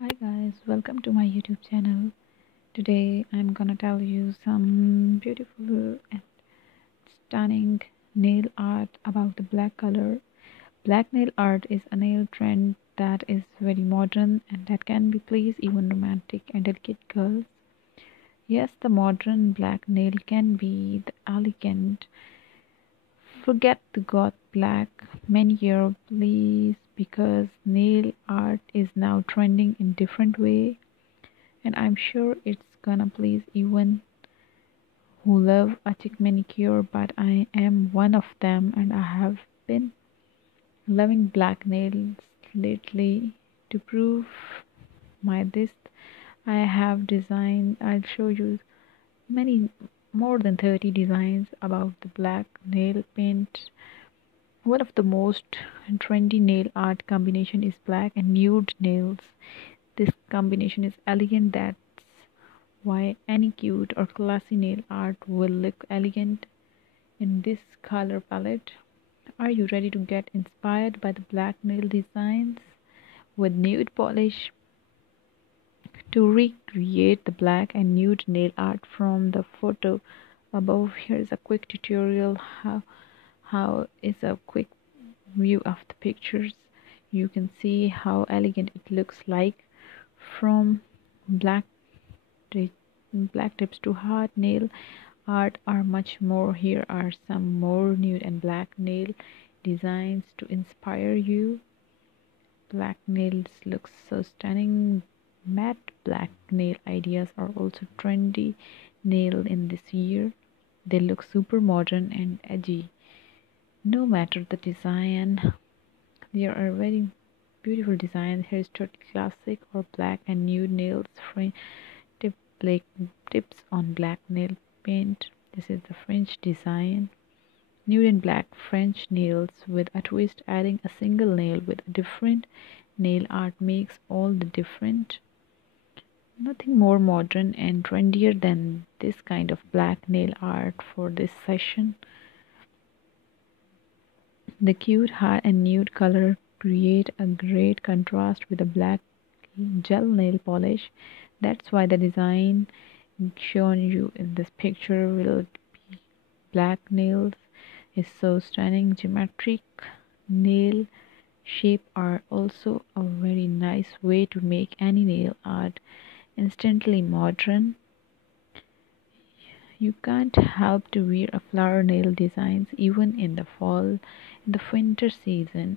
Hi guys, welcome to my YouTube channel. Today I'm gonna tell you some beautiful and stunning nail art about the black color. Black nail art is a nail trend that is very modern and that can be please even romantic and delicate girls. Yes, the modern black nail can be the elegant. Forget the goth black many year please because nail art is now trending in different way and I'm sure it's gonna please even who love a chick manicure, but I am one of them and I have been loving black nails lately. To prove my this I have designed I'll show you many more than 30 designs about the black nail paint. One of the most trendy nail art combination is black and nude nails. This combination is elegant that's why any cute or classy nail art will look elegant in this color palette. Are you ready to get inspired by the black nail designs with nude polish? To recreate the black and nude nail art from the photo above, here is a quick tutorial how is a quick view of the pictures. You can see how elegant it looks like from black black tips to hard nail art are much more. Here are some more nude and black nail designs to inspire you. Black nails look so stunning. Matte black nail ideas are also trendy nail in this year. They look super modern and edgy. No matter the design, there are very beautiful designs. Here's totally classic or black and nude nails. Tip black tips on black nail paint. This is the French design. Nude and black French nails with a twist. Adding a single nail with a different nail art makes all the different. Nothing more modern and trendier than this kind of black nail art for this session. The cute hard and nude color create a great contrast with the black gel nail polish. That's why the design shown you in this picture will be black nails is so stunning. Geometric nail shape are also a very nice way to make any nail art instantly modern. You can't help to wear a flower nail designs even in the fall. In the winter season,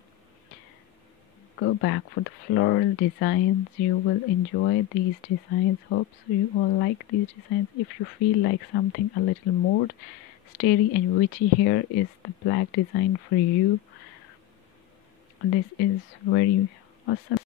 go back for the floral designs. You will enjoy these designs. Hope so you all like these designs. If you feel like something a little more starry and witchy, here is the black design for you. This is very awesome.